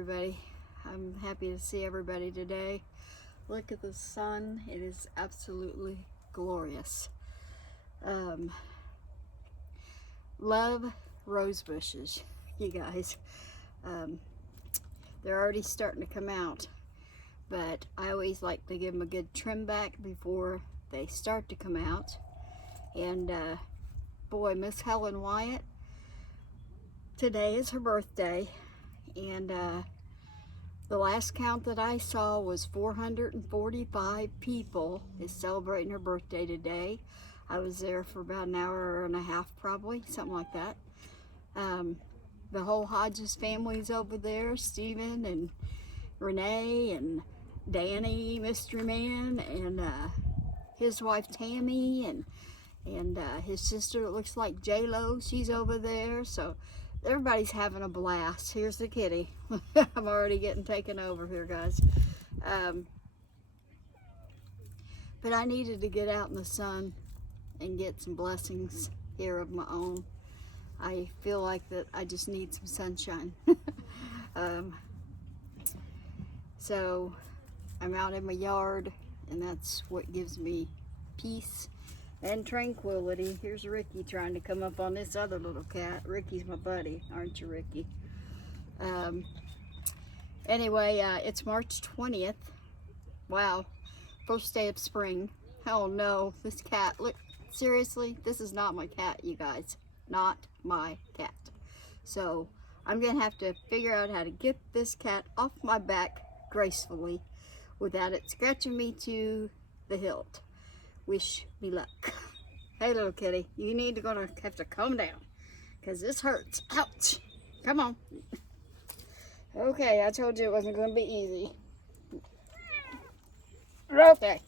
Everybody, I'm happy to see everybody today. Look at the sun. It is absolutely glorious. Love rose bushes, you guys. They're already starting to come out, but I always like to give them a good trim back before they start to come out. And boy, Miss Helen Wyatt, today is her birthday, and the last count that I saw was 445 people is celebrating her birthday today. I was there for about an hour and a half, probably, something like that. The whole Hodges family's over there, Stephen and Renee and Danny, Mystery Man, and his wife Tammy, and his sister, it looks like J-Lo, she's over there. So everybody's having a blast. Here's the kitty. I'm already getting taken over here, guys. But I needed to get out in the sun and get some blessings here of my own. I feel like that I just need some sunshine. So I'm out in my yard, and that's what gives me peace and tranquility. Here's Ricky trying to come up on this other little cat. Ricky's my buddy, aren't you, Ricky? Anyway, it's March 20th. Wow, first day of spring. Oh no, this cat, look, seriously, this is not my cat, you guys. Not my cat. So I'm gonna have to figure out how to get this cat off my back gracefully without it scratching me to the hilt. Wish me luck. Hey little kitty, you need to have to calm down, because this hurts. Ouch. Come on. Okay, I told you it wasn't going to be easy. Okay.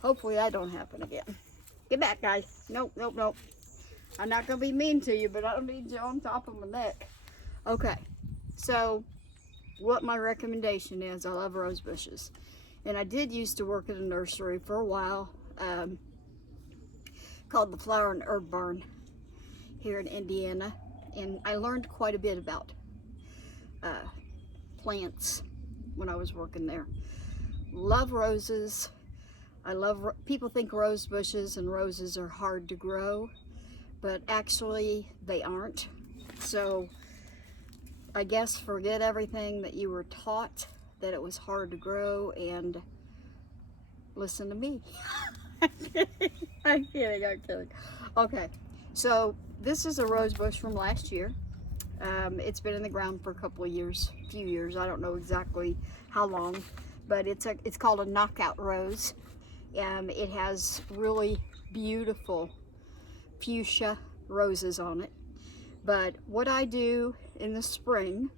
Hopefully that don't happen again. Get back, guys. Nope, nope, nope. I'm not going to be mean to you, but I don't need you on top of my neck. Okay, so what my recommendation is, I love rose bushes. And I did used to work at a nursery for a while called the Flower and Herb Barn here in Indiana. And I learned quite a bit about plants when I was working there. Love roses. People think rose bushes and roses are hard to grow, but actually they aren't. So I guess forget everything that you were taught that it was hard to grow and listen to me. I'm kidding. Okay, so this is a rose bush from last year. It's been in the ground for a few years. I don't know exactly how long, but it's called a knockout rose. It has really beautiful fuchsia roses on it. But what I do in the spring,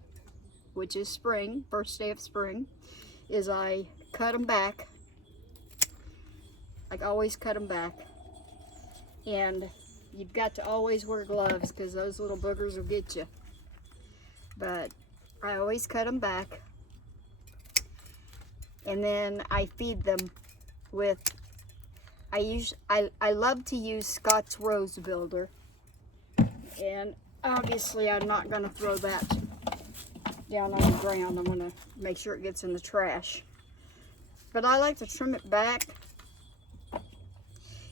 which is spring, first day of spring, is I cut them back. I always cut them back. And you've got to always wear gloves, because those little boogers will get you. But I always cut them back. And then I feed them with, I love to use Scott's Rose Builder. And obviously I'm not going to throw that down on the ground. I'm going to make sure it gets in the trash. But I like to trim it back.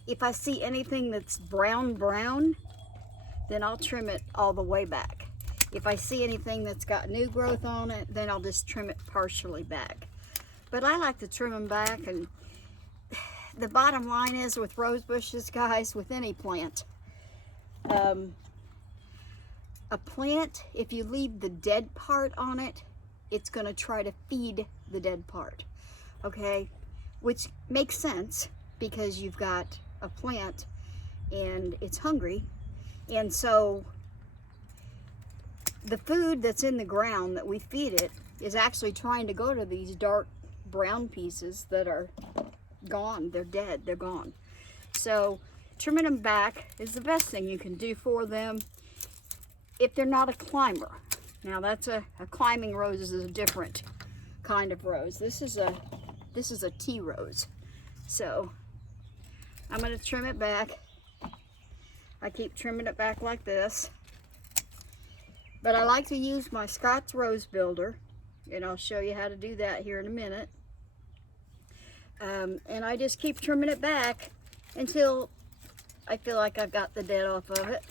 If I see anything that's brown, then I'll trim it all the way back. If I see anything that's got new growth on it, then I'll just trim it partially back. But I like to trim them back, and the bottom line is with rose bushes, guys, with any plant, a plant, if you leave the dead part on it, it's going to try to feed the dead part, okay? Which makes sense, because you've got a plant and it's hungry, and so the food that's in the ground that we feed it is actually trying to go to these dark brown pieces that are gone. They're dead, they're gone. So trimming them back is the best thing you can do for them if they're not a climber. Now that's a climbing rose is a different kind of rose. This is a tea rose. So I'm going to trim it back. I keep trimming it back like this. But I like to use my Scott's Rose Builder, and I'll show you how to do that here in a minute. And I just keep trimming it back until I feel like I've got the dead off of it.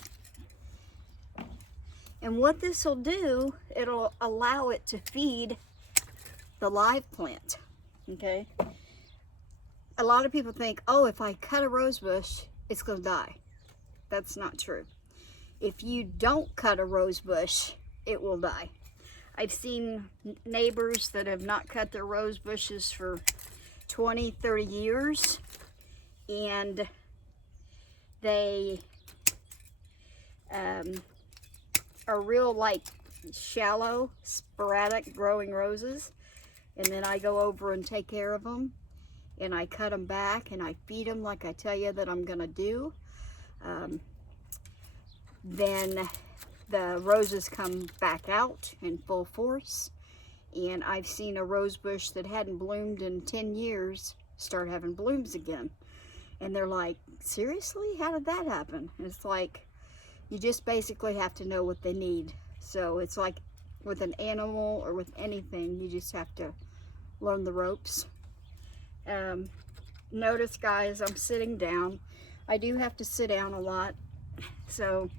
And what this will do, it'll allow it to feed the live plant, okay? A lot of people think, oh, if I cut a rose bush, it's gonna die. That's not true. If you don't cut a rose bush, it will die. I've seen neighbors that have not cut their rose bushes for 20, 30 years, and they are real like shallow, sporadic growing roses. And then I go over and take care of them, and I cut them back and I feed them like I tell you that I'm gonna do. Then the roses come back out in full force, and I've seen a rose bush that hadn't bloomed in 10 years start having blooms again. And they're like, seriously? How did that happen? And it's like, you just basically have to know what they need. So it's like with an animal or with anything, you just have to learn the ropes. Notice, guys, I'm sitting down. I do have to sit down a lot, so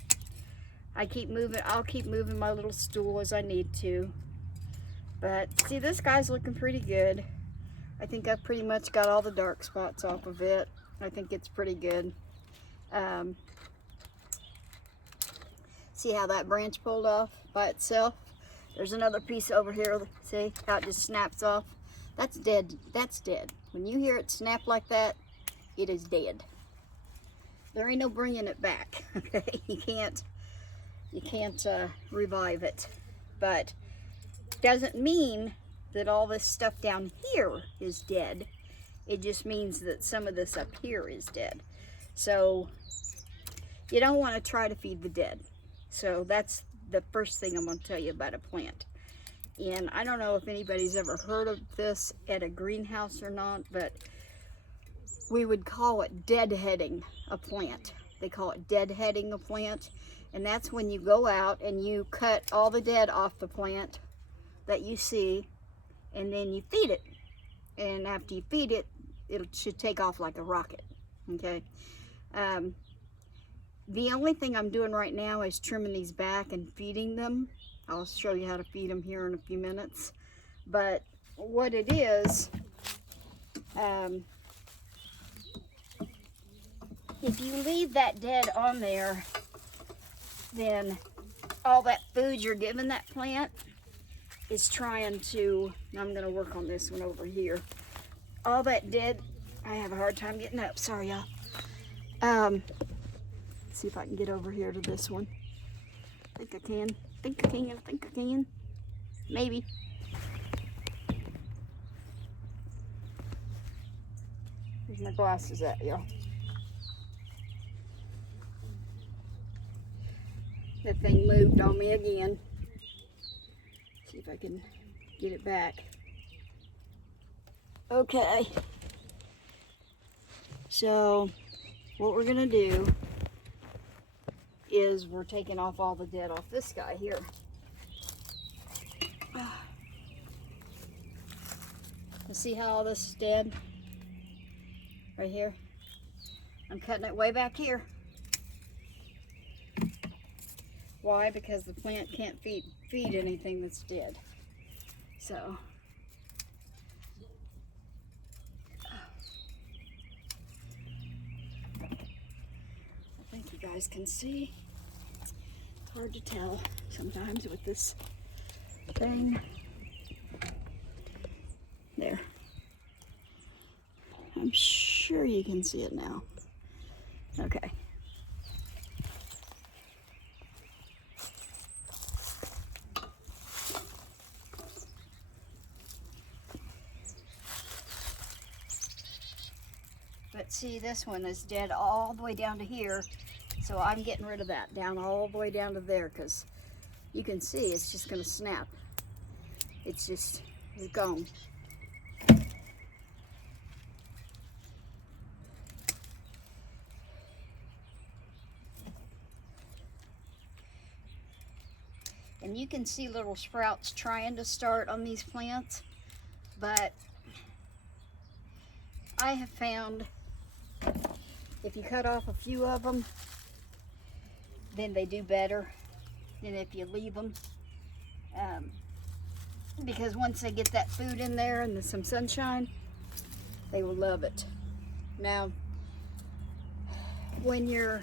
I'll keep moving my little stool as I need to. But see, this guy's looking pretty good. I think I've pretty much got all the dark spots off of it. I think it's pretty good. See how that branch pulled off by itself? There's another piece over here. See how it just snaps off? That's dead. That's dead. When you hear it snap like that, it is dead. There ain't no bringing it back. Okay, you can't revive it. But doesn't mean that all this stuff down here is dead. It just means that some of this up here is dead. So you don't want to try to feed the dead. So that's the first thing I'm going to tell you about a plant. And I don't know if anybody's ever heard of this at a greenhouse or not, but we would call it deadheading a plant. They call it deadheading a plant. And that's when you go out and you cut all the dead off the plant that you see, and then you feed it. And after you feed it, it should take off like a rocket, okay? The only thing I'm doing right now is trimming these back and feeding them. I'll show you how to feed them here in a few minutes. But what it is, if you leave that dead on there, then all that food you're giving that plant is trying to, I'm going to work on this one over here. All that dead, I have a hard time getting up, sorry y'all. See if I can get over here to this one. I think I can. Maybe. Where's my glasses at, y'all? That thing moved on me again. See if I can get it back. Okay. So, what we're gonna do is we're taking off all the dead off this guy here. You see how all this is dead? Right here. I'm cutting it way back here. Why? Because the plant can't feed anything that's dead. So I think you guys can see. It's hard to tell sometimes with this thing. There. I'm sure you can see it now. Okay. But see, this one is dead all the way down to here. So I'm getting rid of that down all the way down to there, because you can see it's just going to snap. It's gone. And you can see little sprouts trying to start on these plants, but I have found if you cut off a few of them, then they do better than if you leave them. Because once they get that food in there and some sunshine, they will love it. Now, when you're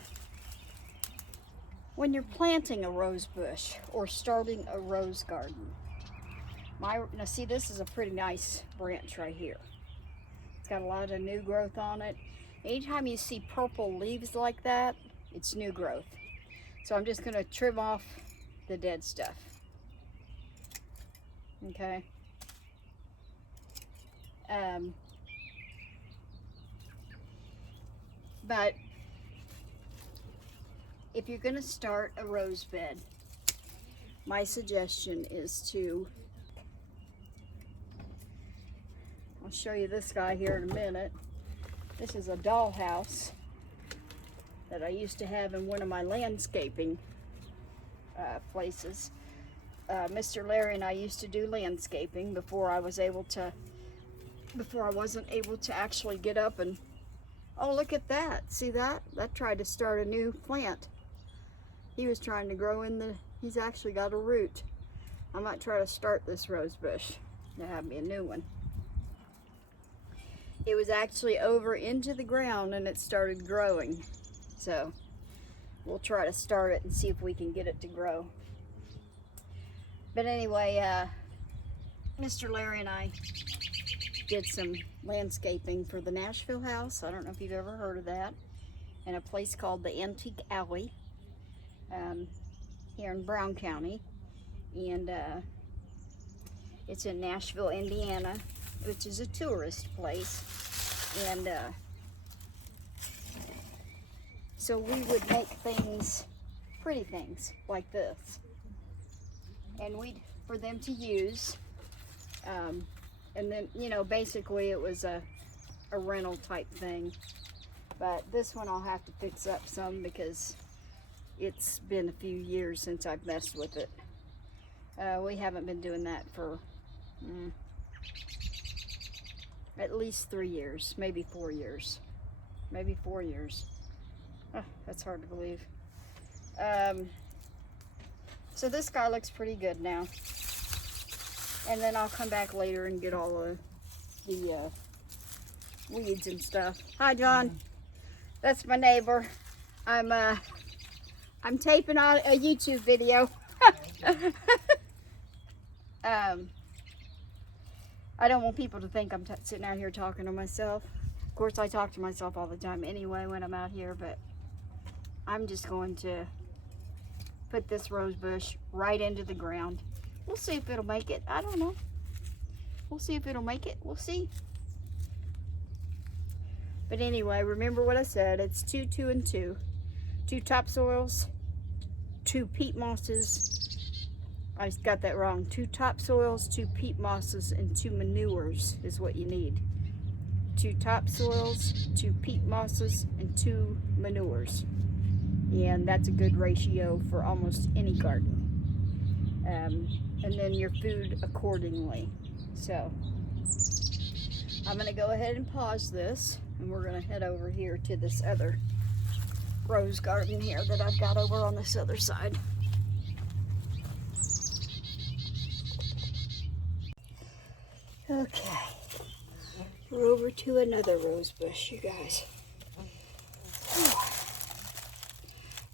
planting a rose bush or starting a rose garden, now see, this is a pretty nice branch right here. It's got a lot of new growth on it. Anytime you see purple leaves like that, it's new growth. So I'm just gonna trim off the dead stuff. Okay. But if you're gonna start a rose bed, my suggestion is to, I'll show you this guy here in a minute. This is a dollhouse that I used to have in one of my landscaping places. Mr. Larry and I used to do landscaping before I wasn't able to actually get up and, oh, look at that. See that? That tried to start a new plant. He was trying to grow he's actually got a root. I might try to start this rose bush to have me a new one. It was actually over into the ground and it started growing. So we'll try to start it and see if we can get it to grow. But anyway, Mr. Larry and I did some landscaping for the Nashville house. I don't know if you've ever heard of that. In a place called the Antique Alley here in Brown County. And it's in Nashville, Indiana, which is a tourist place. And so we would make things, pretty things like this, and for them to use, and then, you know, basically it was a rental type thing. But this one I'll have to fix up some because it's been a few years since I've messed with it. We haven't been doing that for at least 3 years, maybe 4 years. Maybe 4 years. Oh, that's hard to believe. So this guy looks pretty good now. And then I'll come back later and get all of the weeds and stuff. Hi, John. That's my neighbor. I'm taping on a YouTube video. I don't want people to think I'm sitting out here talking to myself. Of course, I talk to myself all the time anyway when I'm out here, but I'm just going to put this rose bush right into the ground. We'll see if it'll make it. I don't know. We'll see if it'll make it. We'll see. But anyway, remember what I said. It's 2, 2, and 2. 2 topsoils, 2 peat mosses. I got that wrong. 2 topsoils, 2 peat mosses, and 2 manures is what you need. 2 topsoils, 2 peat mosses, and 2 manures. And that's a good ratio for almost any garden. And then your food accordingly. So I'm going to go ahead and pause this, and we're going to head over here to this other rose garden here that I've got over on this other side. Okay, we're over to another rose bush, you guys.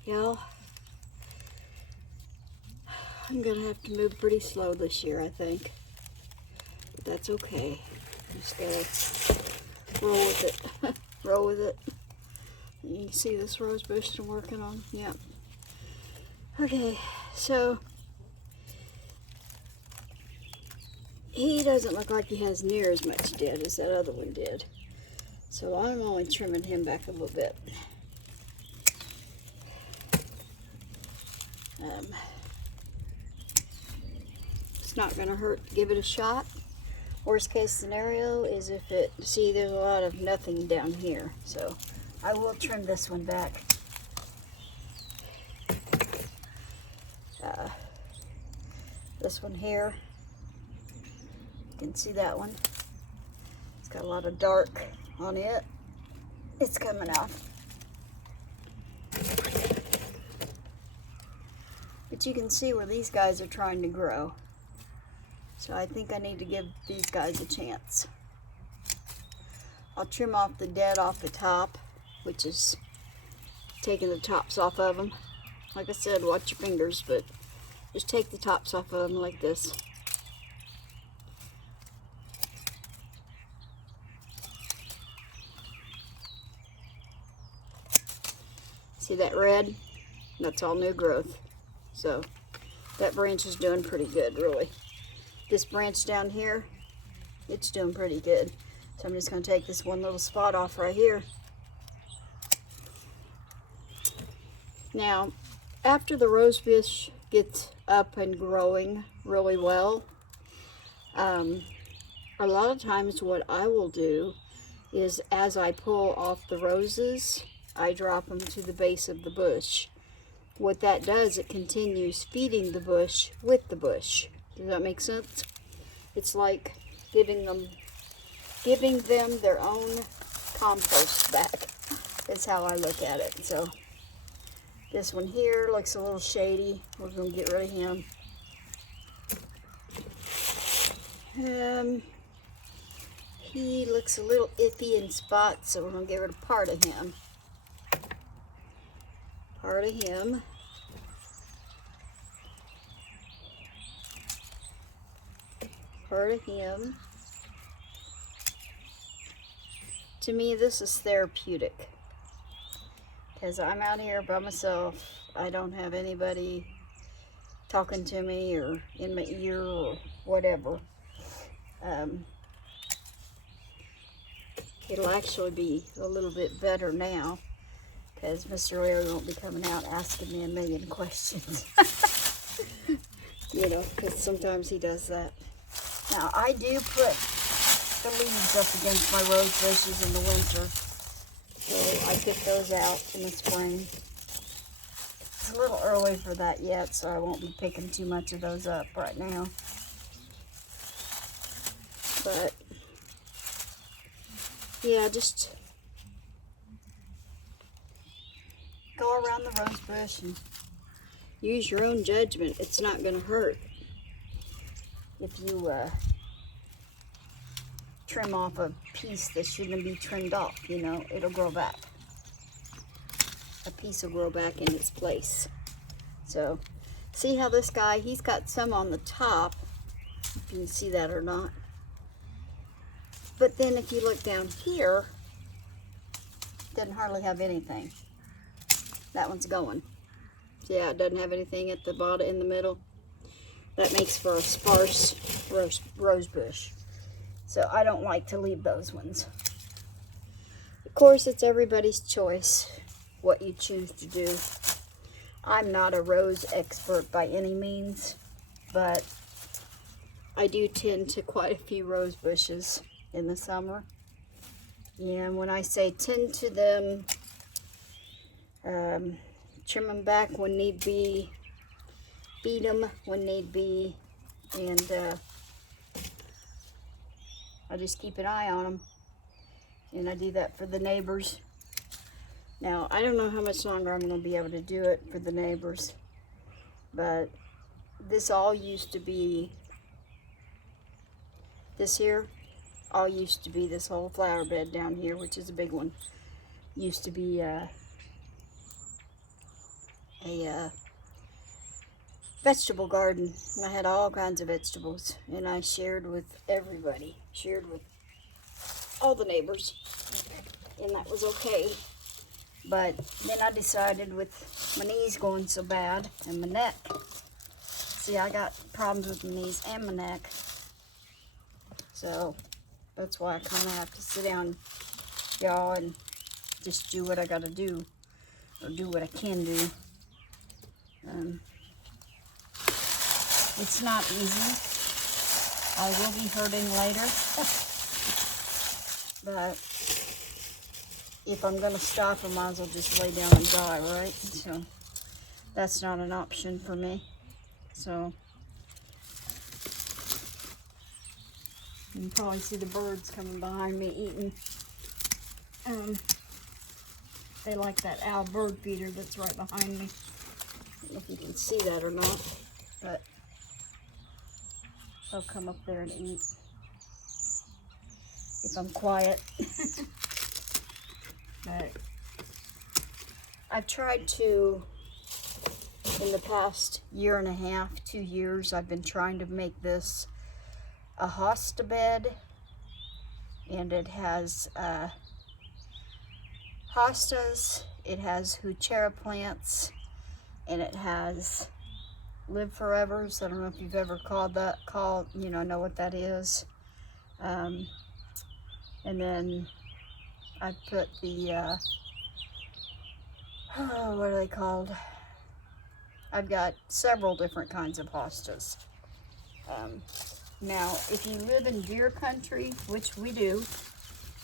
Y'all, I'm gonna have to move pretty slow this year, I think. But that's okay. Just gotta roll with it. Roll with it. You can see this rose bush I'm working on? Yeah. Okay, so he doesn't look like he has near as much dead as that other one did. So I'm only trimming him back a little bit. It's not going to hurt to give it a shot. Worst case scenario is if it, see, there's a lot of nothing down here. So I will trim this one back. This one here, you can see that one. It's got a lot of dark on it. It's coming off. But you can see where these guys are trying to grow. So I think I need to give these guys a chance. I'll trim off the dead off the top, which is taking the tops off of them. Like I said, watch your fingers, but just take the tops off of them like this. See that red? That's all new growth. So that branch is doing pretty good, really. This branch down here, it's doing pretty good. So I'm just going to take this one little spot off right here. Now, after the rosebush gets up and growing really well, a lot of times what I will do is, as I pull off the roses, I drop them to the base of the bush. What that does, it continues feeding the bush with the bush. Does that make sense? It's like giving them their own compost back. That's how I look at it. So this one here looks a little shady. We're going to get rid of him. He looks a little iffy in spots, so we're going to get rid of part of him. Part of him. Part of him. To me, this is therapeutic, because I'm out here by myself. I don't have anybody talking to me or in my ear or whatever. It'll actually be a little bit better now, because Mr. Larry won't be coming out asking me a million questions. You know, because sometimes he does that. Now, I do put the leaves up against my rose bushes in the winter, so I pick those out in the spring. It's a little early for that yet, so I won't be picking too much of those up right now. But yeah, just go around the rose bush and use your own judgment. It's not going to hurt if you trim off a piece that shouldn't be trimmed off. You know, it'll grow back. A piece will grow back in its place. So see how this guy, he's got some on the top, if you can see that or not. But then if you look down here, it doesn't hardly have anything. That one's going. Yeah, it doesn't have anything at the bottom in the middle. That makes for a sparse rose bush. So I don't like to leave those ones. Of course, it's everybody's choice what you choose to do. I'm not a rose expert by any means, but I do tend to quite a few rose bushes in the summer. And when I say tend to them, trim them back when need be, feed them when need be, and I just keep an eye on them. And I do that for the neighbors. Now, I don't know how much longer I'm going to be able to do it for the neighbors, but this all used to be, this here all used to be, this whole flower bed down here, which is a big one, used to be a vegetable garden. I had all kinds of vegetables, and I shared with everybody, shared with all the neighbors, and that was okay. But then I decided, with my knees going so bad and my neck, see, I got problems with my knees and my neck, so that's why I kind of have to sit down, y'all, and just do what I gotta do, or do what I can do. It's not easy. I will be hurting later. But if I'm going to stop, I might as well just lay down and die, right? So that's not an option for me. So You can probably see the birds coming behind me eating. They like that owl bird feeder that's right behind me. I don't know if you can see that or not, but they'll come up there and eat if I'm quiet. But I've tried to, in the past year and a half, 2 years, I've been trying to make this a Hosta bed, and it has hostas, it has Heuchera plants, and it has live forevers. I don't know if you've ever know what that is. And then I put the what are they called? I've got several different kinds of hostas. Now, if you live in deer country, which we do,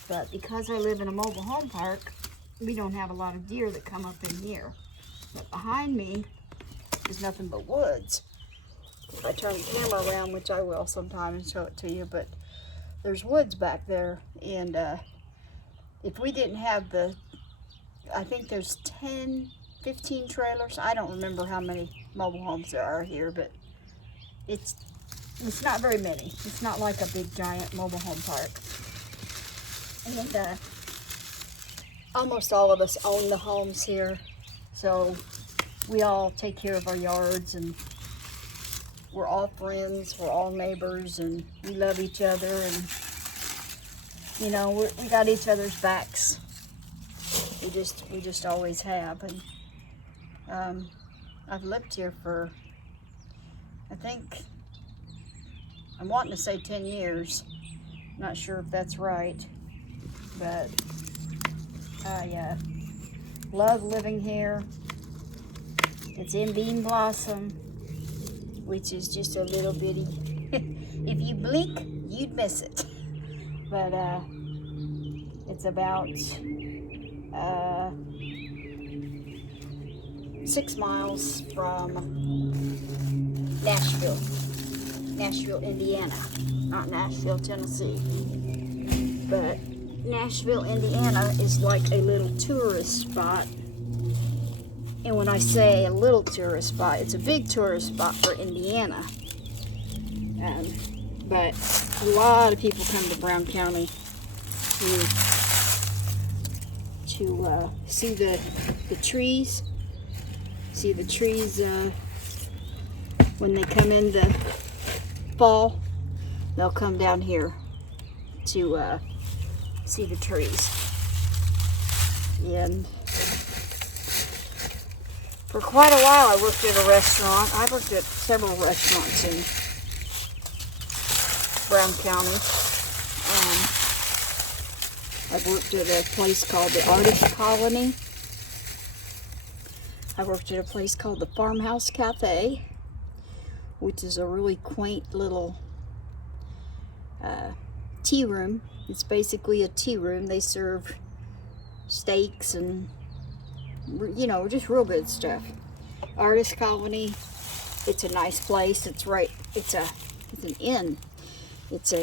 but because I live in a mobile home park, we don't have a lot of deer that come up in here. But behind me is nothing but woods. If I turn the camera around, which I will sometime and show it to you, but there's woods back there. And if we didn't have I think there's 10, 15 trailers. I don't remember how many mobile homes there are here, but it's not very many. It's not like a big giant mobile home park. And almost all of us own the homes here, so we all take care of our yards, and we're all friends, we're all neighbors, and we love each other, and you know, we got each other's backs. We just always have. And I've lived here for, I think, I'm wanting to say 10 years. Not sure if that's right, but I love living here. It's in Bean Blossom, which is just a little bitty, if you blink, you'd miss it. But it's about 6 miles from Nashville, Indiana, not Nashville, Tennessee. But Nashville, Indiana is like a little tourist spot. And when I say a little tourist spot, it's a big tourist spot for Indiana. But a lot of people come to Brown County to see the trees. See the trees when they come in the fall. They'll come down here to see the trees. And for quite a while I worked at a restaurant. I worked at several restaurants in Brown County. I've worked at a place called the Artist Colony. I worked at a place called the Farmhouse Cafe, which is a really quaint little tea room. It's basically a tea room. They serve steaks and, you know, just real good stuff. Artist Colony, it's a nice place. It's an inn. It's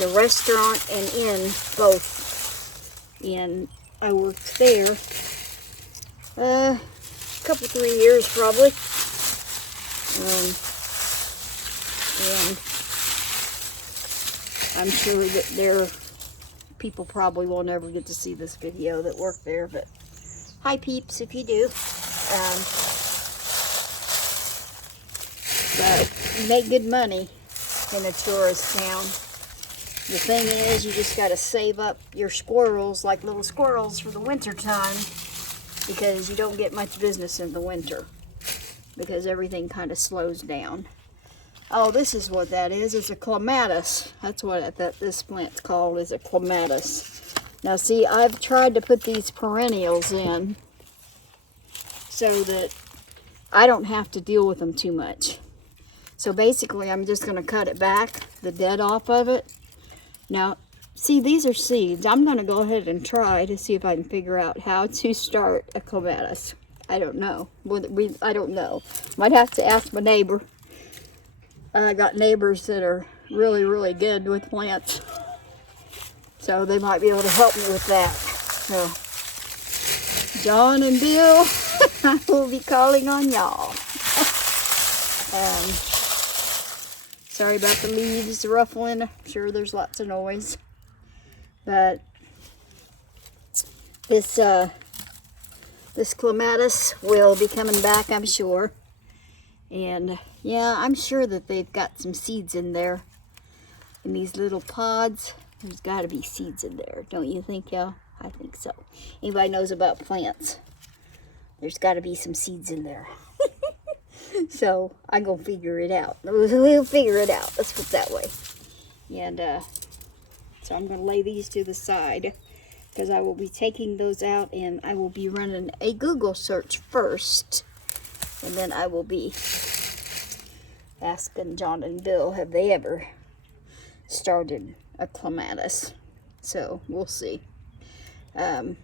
a restaurant and inn both. And I worked there a couple, 3 years probably. And I'm sure that people probably will never get to see this video that work there, but hi peeps if you do. But you make good money in a tourist town. The thing is, you just got to save up your squirrels like little squirrels for the winter time, because you don't get much business in the winter because everything kind of slows down. Oh, this is what that is. It's a clematis. That's what this plant's called, is a clematis. Now see, I've tried to put these perennials in so that I don't have to deal with them too much. So basically, I'm just going to cut it back, the dead off of it. Now, see, these are seeds. I'm going to go ahead and try to see if I can figure out how to start a clematis. I don't know. I don't know. Might have to ask my neighbor. I got neighbors that are really, really good with plants. So they might be able to help me with that. So, John and Bill, I will be calling on y'all. Sorry about the leaves ruffling. I'm sure there's lots of noise. But this clematis will be coming back, I'm sure. And yeah, I'm sure that they've got some seeds in there. In these little pods, there's got to be seeds in there. Don't you think, y'all? I think so. Anybody knows about plants? There's got to be some seeds in there. So I'm going to figure it out. We'll figure it out. Let's put it that way. And so I'm going to lay these to the side because I will be taking those out and I will be running a Google search first. And then I will be asking John and Bill, have they ever started a clematis? So we'll see. I'm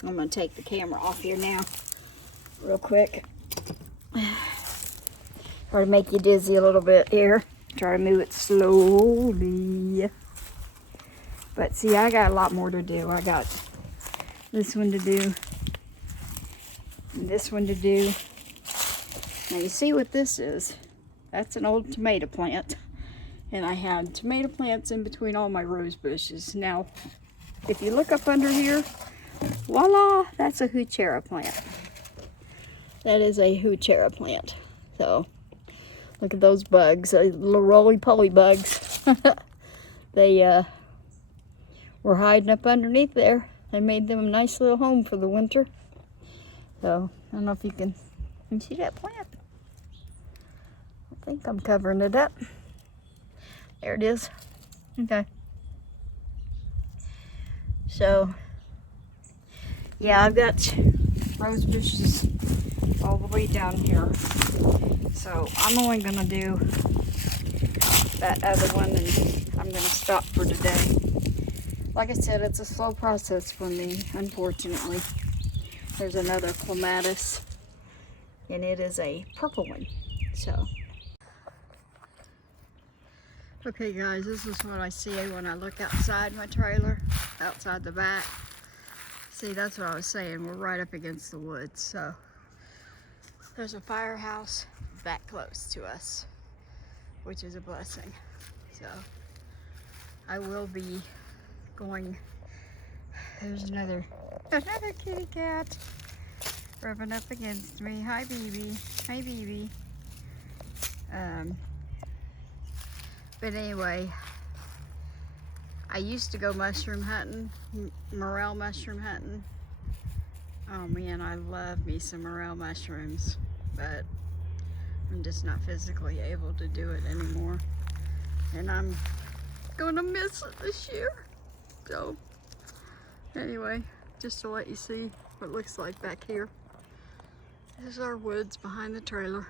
going to take the camera off here now real quick. Try to make you dizzy a little bit here. Try to move it slowly. But see, I got a lot more to do. I got this one to do. And this one to do. Now you see what this is. That's an old tomato plant. And I had tomato plants in between all my rose bushes. Now, if you look up under here, voila, that's a Heuchera plant. That is a Heuchera plant. So, look at those bugs, little roly-poly bugs. They were hiding up underneath there. I made them a nice little home for the winter. So, I don't know if you can see that plant. I think I'm covering it up. There it is. Okay. So, yeah, I've got rose bushes all the way down here. So I'm only going to do that other one and I'm going to stop for today. Like I said, it's a slow process for me, unfortunately. There's another clematis and it is a purple one. So, okay guys, this is what I see when I look outside my trailer, outside the back. See, that's what I was saying, we're right up against the woods, so there's a firehouse that close to us, which is a blessing. So I will be going. There's another kitty cat rubbing up against me. Hi, baby. Hi, baby. But anyway, I used to go mushroom hunting, morel mushroom hunting. Oh man, I love me some morel mushrooms, but I'm just not physically able to do it anymore. And I'm gonna miss it this year. So, anyway, just to let you see what it looks like back here. This is our woods behind the trailer.